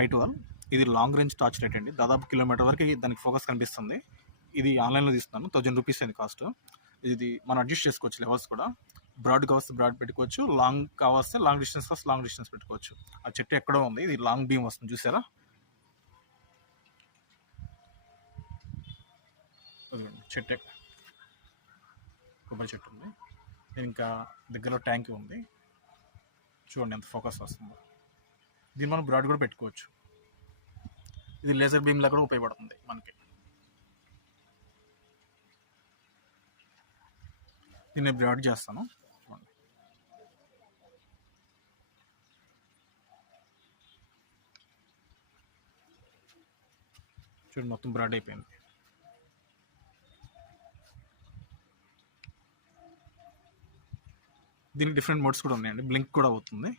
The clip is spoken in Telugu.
హై 12. ఇది లాంగ్ రేంజ్ టార్చ్ లైట్ అండి. దాదాపు కిలోమీటర్ వరకు దానికి ఫోకస్ కనిపిస్తుంది. ఇది ఆన్లైన్లో తీసుకున్నాను, 1000 రూపీస్ అయింది కాస్ట్. ఇది మనం అడ్జస్ట్ చేసుకోవచ్చు లెవెల్స్ కూడా. బ్రాడ్ కావస్తే బ్రాడ్ పెట్టుకోవచ్చు, లాంగ్ కావస్తే లాంగ్ డిస్టెన్స్ కావస్తే లాంగ్ డిస్టెన్స్ పెట్టుకోవచ్చు. ఆ చెట్టు ఎక్కడో ఉంది, ఇది లాంగ్ బీమ్ వస్తుంది చూసారా. చెట్టు కొబ్బరి చెట్టు ఉంది, ఇంకా దగ్గరలో ట్యాంక్ ఉంది. చూడండి ఎంత ఫోకస్ వస్తుందో. దీన్ని మనం బ్రాడ్ కూడా పెట్టుకోవచ్చు. ఇది లేజర్ బీమ్లా కూడా ఉపయోగపడుతుంది మనకి. దీన్ని బ్రాడ్ చేస్తాను. చూడండి మొత్తం బ్రాడ్ అయిపోయింది. దీనికి డిఫరెంట్ మోడ్స్ కూడా ఉన్నాయండి. బ్లింక్ కూడా అవుతుంది.